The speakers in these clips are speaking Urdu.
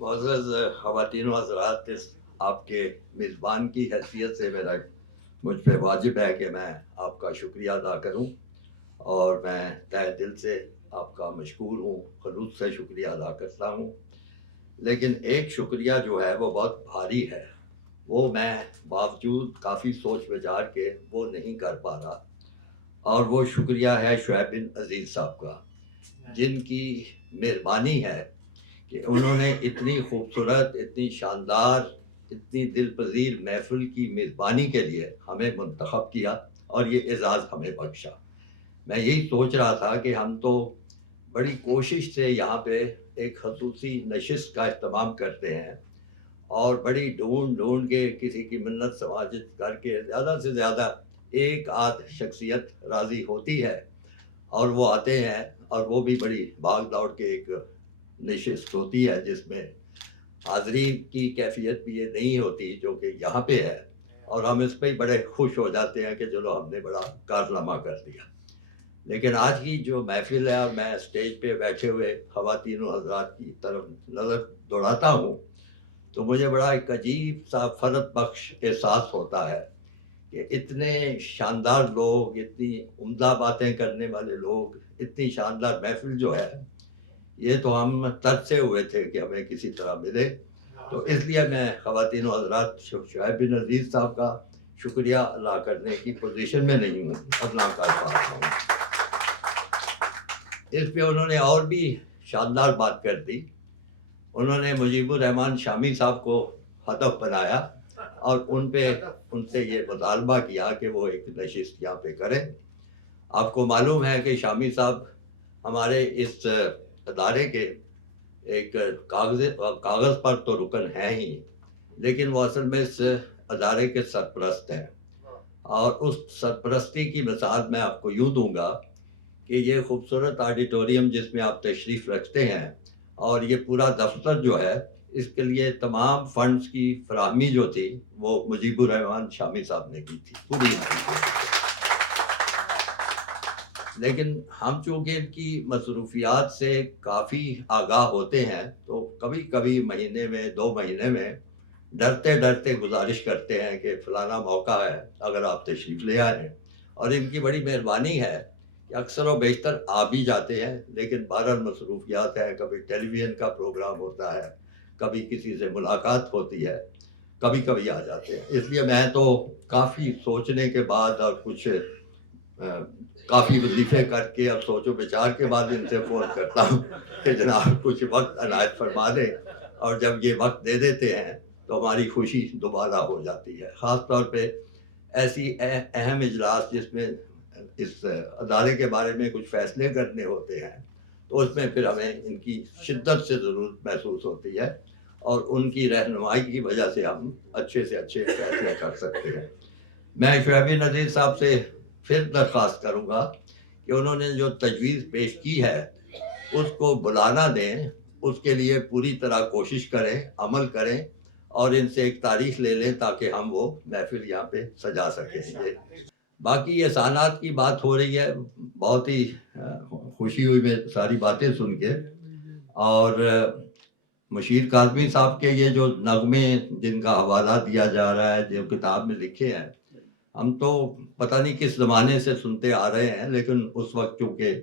معزز خواتین و حضرات، آپ کے میزبان کی حیثیت سے مجھ پہ واجب ہے کہ میں آپ کا شکریہ ادا کروں، اور میں تہہ دل سے آپ کا مشکور ہوں، خلوص سے شکریہ ادا کرتا ہوں۔ لیکن ایک شکریہ جو ہے وہ بہت بھاری ہے، وہ میں باوجود کافی سوچ بچار کے وہ نہیں کر پا رہا، اور وہ شکریہ ہے شعیب بن عزیز صاحب کا، جن کی مہربانی ہے کہ انہوں نے اتنی خوبصورت، اتنی شاندار، اتنی دل پذیر محفل کی میزبانی کے لیے ہمیں منتخب کیا اور یہ اعزاز ہمیں بخشا۔ میں یہی سوچ رہا تھا کہ ہم تو بڑی کوشش سے یہاں پہ ایک خصوصی نشست کا اہتمام کرتے ہیں، اور بڑی ڈھونڈ ڈھونڈ کے کسی کی منت سماجت کر کے زیادہ سے زیادہ ایک آدھ شخصیت راضی ہوتی ہے، اور وہ آتے ہیں، اور وہ بھی بڑی بھاگ دوڑ کے ایک نشست ہوتی ہے جس میں حاضرین کی کیفیت بھی یہ نہیں ہوتی جو کہ یہاں پہ ہے، اور ہم اس پہ ہی بڑے خوش ہو جاتے ہیں کہ چلو ہم نے بڑا کارنامہ کر دیا۔ لیکن آج کی جو محفل ہے، اور میں اسٹیج پہ بیٹھے ہوئے خواتین و حضرات کی طرف نظر دوڑاتا ہوں، تو مجھے بڑا ایک عجیب سا فرحت بخش احساس ہوتا ہے کہ اتنے شاندار لوگ، اتنی عمدہ باتیں کرنے والے لوگ، اتنی شاندار محفل جو ہے، یہ تو ہم ترسے ہوئے تھے کہ ہمیں کسی طرح ملے۔ تو اس لیے میں خواتین و حضرات شعیب بن عزیز صاحب کا شکریہ ادا کرنے کی پوزیشن میں نہیں ہوں، ادا کر پا رہا ہوں۔ اس پہ انہوں نے اور بھی شاندار بات کر دی۔ انہوں نے مجیب الرحمان شامی صاحب کو ہدف بنایا اور ان سے یہ مطالبہ کیا کہ وہ ایک نشست یہاں پہ کریں۔ آپ کو معلوم ہے کہ شامی صاحب ہمارے اس ادارے کے ایک کاغذ پر تو رکن ہے ہی، لیکن وہ اصل میں اس ادارے کے سرپرست ہیں، اور اس سرپرستی کی مثال میں آپ کو یوں دوں گا کہ یہ خوبصورت آڈیٹوریم جس میں آپ تشریف رکھتے ہیں، اور یہ پورا دفتر جو ہے، اس کے لیے تمام فنڈز کی فراہمی جو تھی وہ مجیب الرحمان شامی صاحب نے کی تھی، پوری لیکن ہم چونکہ ان کی مصروفیات سے کافی آگاہ ہوتے ہیں، تو کبھی کبھی مہینے میں 2 مہینے میں ڈرتے ڈرتے گزارش کرتے ہیں کہ فلانا موقع ہے، اگر آپ تشریف لے آئیں۔ اور ان کی بڑی مہربانی ہے کہ اکثر و بیشتر آ بھی جاتے ہیں، لیکن بہرحال مصروفیات ہے، کبھی ٹیلی ویژن کا پروگرام ہوتا ہے، کبھی کسی سے ملاقات ہوتی ہے، کبھی کبھی آ جاتے ہیں۔ اس لیے میں تو کافی سوچنے کے بعد اور کچھ کافی وظیفے کر کے اور سوچ و بچار کے بعد ان سے فون کرتا ہوں کہ جناب کچھ وقت عنایت فرما دیں، اور جب یہ وقت دے دیتے ہیں تو ہماری خوشی دوبارہ ہو جاتی ہے، خاص طور پہ ایسی اہم اجلاس جس میں اس ادارے کے بارے میں کچھ فیصلے کرنے ہوتے ہیں، تو اس میں پھر ہمیں ان کی شدت سے ضرورت محسوس ہوتی ہے، اور ان کی رہنمائی کی وجہ سے ہم اچھے سے اچھے فیصلے کر سکتے ہیں۔ میں شعیب نذیر صاحب سے پھر درخواست کروں گا کہ انہوں نے جو تجویز پیش کی ہے اس کو بلانا دیں، اس کے لیے پوری طرح کوشش کریں، عمل کریں، اور ان سے ایک تاریخ لے لیں تاکہ ہم وہ محفل یہاں پہ سجا سکیں۔ باقی احسانات کی بات ہو رہی ہے، بہت ہی خوشی ہوئی میں ساری باتیں سن کے، اور مشیر کاظمی صاحب کے یہ جو نغمے جن کا حوالہ دیا جا رہا ہے، جو کتاب میں لکھے ہیں، ہم تو پتہ نہیں کس زمانے سے سنتے آ رہے ہیں، لیکن اس وقت چونکہ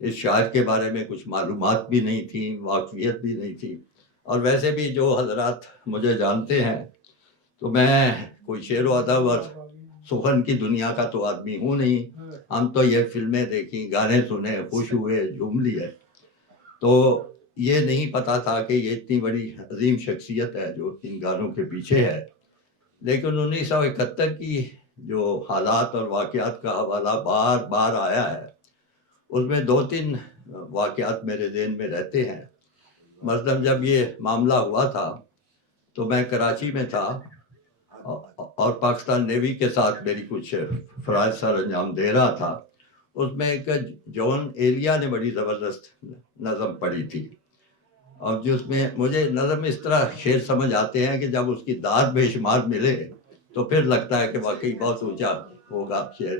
اس شاعر کے بارے میں کچھ معلومات بھی نہیں تھیں، واقفیت بھی نہیں تھی، اور ویسے بھی جو حضرات مجھے جانتے ہیں تو میں کوئی شعر و ادب اور سخن کی دنیا کا تو آدمی ہوں نہیں، ہم تو یہ فلمیں دیکھیں، گانے سنے، خوش ہوئے، جھوم لیے، تو یہ نہیں پتا تھا کہ یہ اتنی بڑی عظیم شخصیت ہے جو ان گانوں کے پیچھے ہے۔ لیکن 1971 کی جو حالات اور واقعات کا حوالہ بار بار آیا ہے، اس میں 2-3 واقعات میرے ذہن میں رہتے ہیں۔ مثلاً جب یہ معاملہ ہوا تھا تو میں کراچی میں تھا، اور پاکستان نیوی کے ساتھ میری کچھ فرائض سر انجام دے رہا تھا۔ اس میں ایک جون ایلیا نے بڑی زبردست نظم پڑھی تھی، اور جس میں مجھے نظم اس طرح شعر سمجھ آتے ہیں کہ جب اس کی داد بے شمار ملے تو پھر لگتا ہے کہ واقعی بہت اونچا ہوگا شعر۔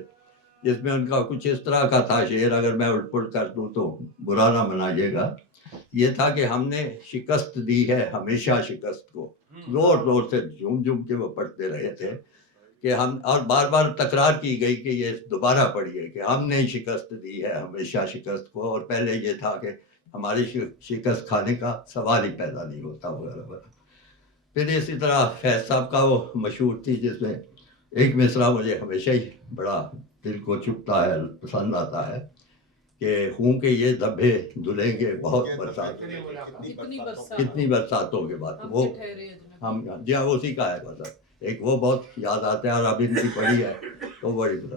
جس میں ان کا کچھ اس طرح کا تھا شعر، اگر میں الٹ پلٹ کر دوں تو برا نہ منائیے گا۔ یہ تھا کہ ہم نے شکست دی ہے ہمیشہ شکست کو. زور زور سے جھوم جھوم کے وہ پڑھتے رہے تھے کہ ہم، اور بار بار تکرار کی گئی کہ یہ دوبارہ پڑھیے کہ ہم نے شکست دی ہے ہمیشہ شکست کو، اور پہلے یہ تھا کہ ہماری شکست کھانے کا سوال ہی پیدا نہیں ہوتا وغیرہ وغیرہ. پھر اسی طرح فیض صاحب کا وہ مشہور تھی جس میں ایک مصرع مجھے ہمیشہ ہی بڑا دل کو چبھتا ہے، پسند آتا ہے کہ ہوں کہ یہ دھبے دھلیں گے بہت برسات، کتنی برساتوں کے بعد. وہ ہم جی ہاں اسی کا ہے مطلب ایک وہ بہت یاد آتا ہے، اور اب ان کی پڑھی ہے تو بڑی برا.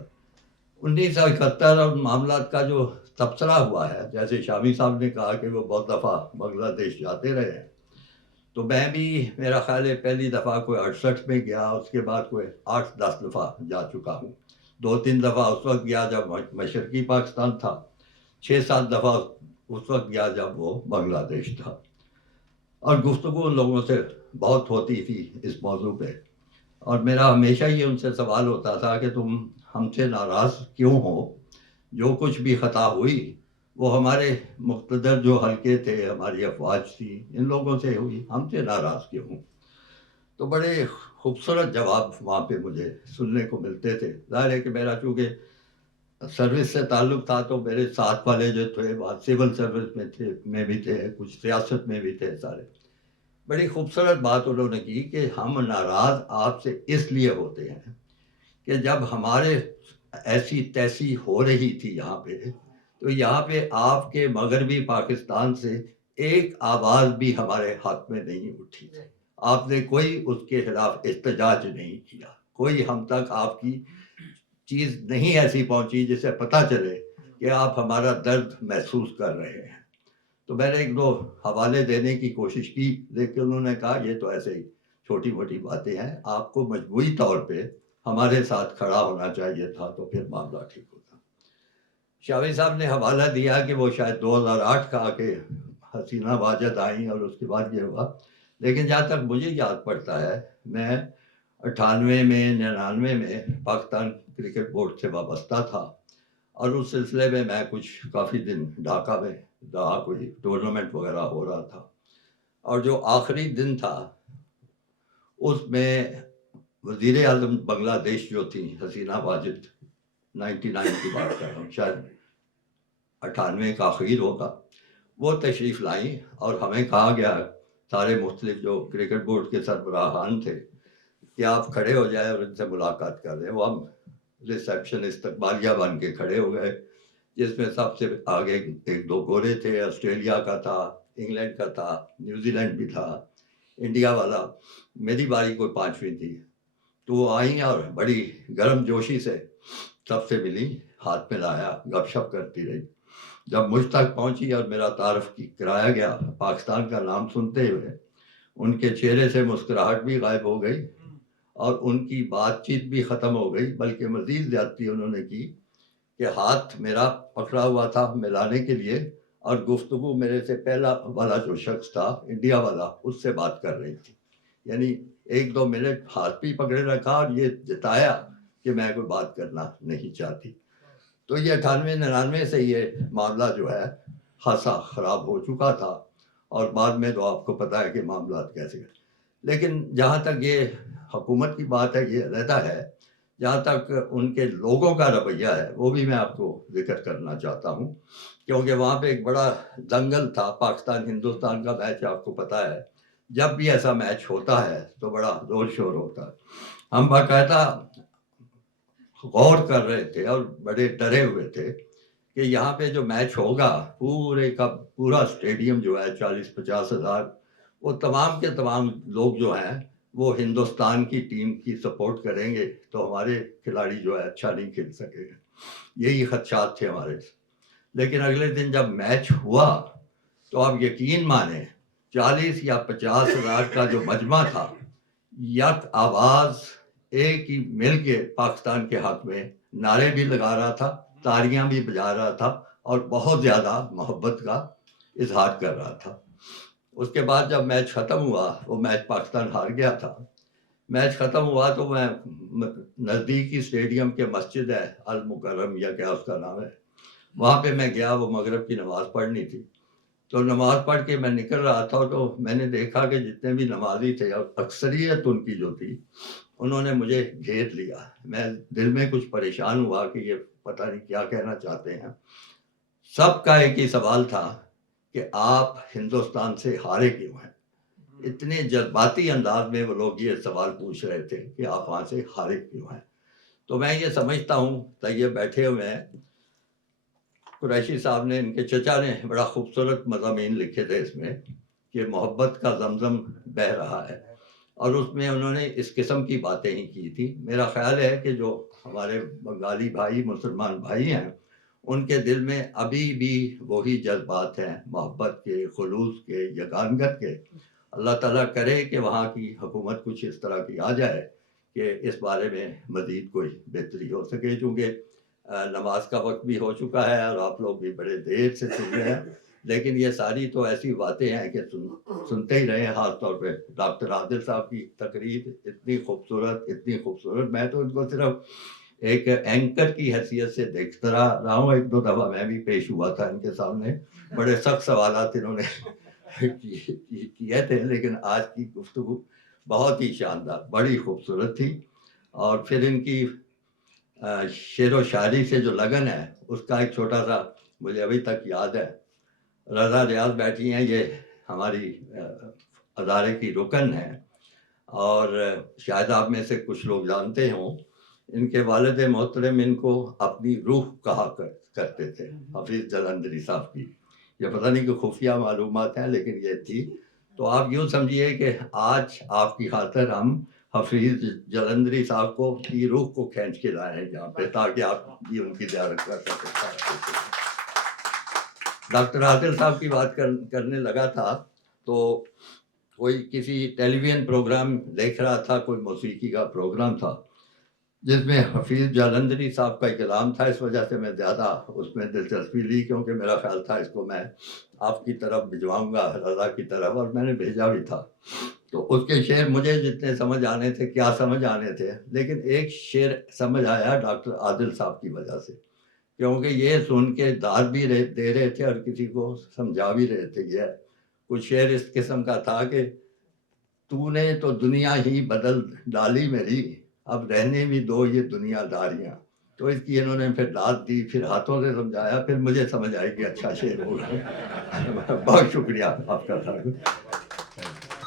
1971 اور معاملات کا جو تبصرہ ہوا ہے، جیسے شامی صاحب نے کہا کہ وہ بہت دفعہ بنگلہ دیش جاتے رہے ہیں، تو میں بھی میرا خیال ہے پہلی دفعہ کوئی 68 میں گیا، اس کے بعد کوئی 8-10 دفعہ جا چکا ہوں. 2-3 دفعہ اس وقت گیا جب مشرقی پاکستان تھا، 6-7 دفعہ اس وقت گیا جب وہ بنگلہ دیش تھا. اور گفتگو ان لوگوں سے بہت ہوتی تھی اس موضوع پہ، اور میرا ہمیشہ یہ ان سے سوال ہوتا تھا کہ تم ہم سے ناراض کیوں ہو؟ جو کچھ بھی خطا ہوئی وہ ہمارے مقتدر جو حلقے تھے، ہماری افواج تھی، ان لوگوں سے ہوئی، ہم سے ناراض کیوں ہوں؟ تو بڑے خوبصورت جواب وہاں پہ مجھے سننے کو ملتے تھے. ظاہر ہے کہ میرا چونکہ سروس سے تعلق تھا تو میرے ساتھ والے جو تھے وہاں سول سروس میں بھی تھے، کچھ سیاست میں بھی تھے سارے. بڑی خوبصورت بات انہوں نے کی کہ ہم ناراض آپ سے اس لیے ہوتے ہیں کہ جب ہمارے ایسی تیسی ہو رہی تھی یہاں پہ، تو یہاں پہ آپ کے مغربی پاکستان سے ایک آواز بھی ہمارے حق میں نہیں اٹھی. آپ نے کوئی اس کے خلاف احتجاج نہیں کیا، کوئی ہم تک آپ کی چیز نہیں ایسی پہنچی جسے پتہ چلے کہ آپ ہمارا درد محسوس کر رہے ہیں. تو میں نے 1-2 حوالے دینے کی کوشش کی، لیکن انہوں نے کہا یہ تو ایسے ہی چھوٹی موٹی باتیں ہیں، آپ کو مجموعی طور پہ ہمارے ساتھ کھڑا ہونا چاہیے تھا تو پھر معاملہ ٹھیک ہوتا. شاوی صاحب نے حوالہ دیا کہ وہ شاید 2008 کا کہ حسینہ واجد آئیں اور اس کے بعد یہ ہوا، لیکن جہاں تک مجھے یاد پڑتا ہے میں 98 میں 99 میں پاکستان کرکٹ بورڈ سے وابستہ تھا، اور اس سلسلے میں میں کچھ کافی دن ڈھاکہ میں رہا، کوئی ٹورنامنٹ وغیرہ ہو رہا تھا، اور جو آخری دن تھا اس میں وزیر اعظم بنگلہ دیش جو تھی حسینہ واجد، 99 کی بات کر رہا ہوں، شاید 98 کا آخر ہوگا، وہ تشریف لائیں اور ہمیں کہا گیا سارے مختلف جو کرکٹ بورڈ کے سربراہان تھے کہ آپ کھڑے ہو جائیں اور ان سے ملاقات کر لیں. وہ ہم ریسیپشن استقبالیہ بن کے کھڑے ہو گئے، جس میں سب سے آگے 1-2 گورے تھے، آسٹریلیا کا تھا، انگلینڈ کا تھا، نیوزی لینڈ بھی تھا، انڈیا والا. میری باری کوئی 5ویں تھی، تو وہ آئیں اور بڑی گرم جوشی سے سب سے ملی، ہاتھ میں لایا، گپ شپ کرتی رہی. جب مجھ تک پہنچی اور میرا تعارف کرایا گیا پاکستان کا نام سنتے ہوئے، ان کے چہرے سے مسکراہٹ بھی غائب ہو گئی اور ان کی بات چیت بھی ختم ہو گئی، بلکہ مزید زیادتی انہوں نے کی کہ ہاتھ میرا پکڑا ہوا تھا ملانے کے لیے، اور گفتگو میرے سے پہلا والا جو شخص تھا انڈیا والا اس سے بات کر رہی تھی. یعنی 1-2 منٹ ہاتھ بھی پکڑے رکھا اور یہ جتایا کہ میں کوئی بات کرنا نہیں چاہتی. تو یہ 98-99 سے یہ معاملہ جو ہے خاصا خراب ہو چکا تھا، اور بعد میں تو آپ کو پتہ ہے کہ معاملات کیسے گئے. لیکن جہاں تک یہ حکومت کی بات ہے یہ علیحدہ ہے، جہاں تک ان کے لوگوں کا رویہ ہے وہ بھی میں آپ کو ذکر کرنا چاہتا ہوں، کیونکہ وہاں پہ ایک بڑا دنگل تھا. پاکستان ہندوستان کا میچ آپ کو پتہ ہے، جب بھی ایسا میچ ہوتا ہے تو بڑا زور شور ہوتا ہے. ہم باقاعدہ غور کر رہے تھے اور بڑے ڈرے ہوئے تھے کہ یہاں پہ جو میچ ہوگا پورے کا پورا اسٹیڈیم جو ہے 40-50 ہزار، وہ تمام کے تمام لوگ جو ہیں وہ ہندوستان کی ٹیم کی سپورٹ کریں گے تو ہمارے کھلاڑی جو ہے اچھا نہیں کھیل سکے گا. یہی خدشات تھے ہمارے. لیکن اگلے دن جب میچ ہوا تو آپ یقین مانیں 40 یا 50 ہزار کا جو مجمع تھا، یک آواز ایک ہی مل کے پاکستان کے حق میں نعرے بھی لگا رہا تھا، تالیاں بھی بجا رہا تھا، اور بہت زیادہ محبت کا اظہار کر رہا تھا. اس کے بعد جب میچ ختم ہوا، وہ میچ پاکستان ہار گیا تھا، میچ ختم ہوا تو میں نزدیکی اسٹیڈیم کے مسجد ہے المکرم یا کیا اس کا نام ہے، وہاں پہ میں گیا، وہ مغرب کی نماز پڑھنی تھی. تو نماز پڑھ کے میں نکل رہا تھا تو میں نے دیکھا کہ جتنے بھی نمازی تھے اور اکثریت ان کی جو تھی انہوں نے مجھے گھیر لیا. میں دل میں کچھ پریشان ہوا کہ یہ پتہ نہیں کیا کہنا چاہتے ہیں. سب کا ایک ہی سوال تھا کہ آپ ہندوستان سے ہارے کیوں ہیں. اتنے جذباتی انداز میں وہ لوگ یہ سوال پوچھ رہے تھے کہ آپ وہاں سے ہارے کیوں ہیں. تو میں یہ سمجھتا ہوں طیب بیٹھے ہوئے ہیں، قریشی صاحب نے، ان کے چچا نے بڑا خوبصورت مضامین لکھے تھے اس میں کہ محبت کا زمزم بہہ رہا ہے، اور اس میں انہوں نے اس قسم کی باتیں ہی کی تھی. میرا خیال ہے کہ جو ہمارے بنگالی بھائی، مسلمان بھائی ہیں، ان کے دل میں ابھی بھی وہی جذبات ہیں، محبت کے، خلوص کے، یگانگت کے. اللہ تعالیٰ کرے کہ وہاں کی حکومت کچھ اس طرح کی آ جائے کہ اس بارے میں مزید کوئی بہتری ہو سکے. چونکہ نماز کا وقت بھی ہو چکا ہے اور آپ لوگ بھی بڑے دیر سے سن رہے ہیں، لیکن یہ ساری تو ایسی باتیں ہیں کہ سنتے ہی رہے. خاص طور پہ ڈاکٹر عادل صاحب کی تقریر اتنی خوبصورت. میں تو ان کو صرف ایک اینکر کی حیثیت سے دیکھتا رہا ہوں. ایک دو دفعہ میں بھی پیش ہوا تھا ان کے سامنے، بڑے سخت سوالات انہوں نے کیے تھے، لیکن آج کی گفتگو بہت ہی شاندار، بڑی خوبصورت تھی. اور پھر ان کی شعر و شاعری سے جو لگن ہے اس کا ایک چھوٹا سا مجھے ابھی تک یاد ہے. رضا ریاض بیٹھی ہیں، یہ ہماری ادارے کی رکن ہیں، اور شاید آپ میں سے کچھ لوگ جانتے ہوں، ان کے والد محترم ان کو اپنی روح کہا کرتے تھے، حفیظ جلندری صاحب کی. یہ پتہ نہیں کہ خفیہ معلومات ہیں، لیکن یہ تھی. تو آپ یوں سمجھیے کہ آج آپ کی خاطر ہم حفیظ جلندری صاحب کو کی روح کو کھینچ کے لائے ہیں یہاں پہ، تاکہ آپ بھی ان کی زیارت کر سکیں. ڈاکٹر عادل صاحب کی بات کرنے لگا تھا تو کوئی کسی ٹیلی ویژن پروگرام دیکھ رہا تھا، کوئی موسیقی کا پروگرام تھا جس میں حفیظ جلندری صاحب کا کلام تھا. اس وجہ سے میں زیادہ اس میں دلچسپی لی، کیونکہ میرا خیال تھا اس کو میں آپ کی طرف بھجواؤں گا، رضا کی طرف، اور میں نے بھیجا بھی تھا. تو اس کے شعر مجھے جتنے سمجھ آنے تھے، کیا سمجھ آنے تھے، لیکن ایک شعر سمجھ آیا ڈاکٹر عادل صاحب کی وجہ سے، کیونکہ یہ سن کے داد بھی دے رہے تھے اور کسی کو سمجھا بھی رہے تھے. یہ کچھ شعر اس قسم کا تھا کہ تو نے تو دنیا ہی بدل ڈالی میری، اب رہنے بھی دو یہ دنیا داریاں. تو اس کی انہوں نے پھر داد دی، پھر ہاتھوں سے سمجھایا، پھر مجھے سمجھ آئی کہ اچھا شعر ہوگا. بہت شکریہ آپ کا.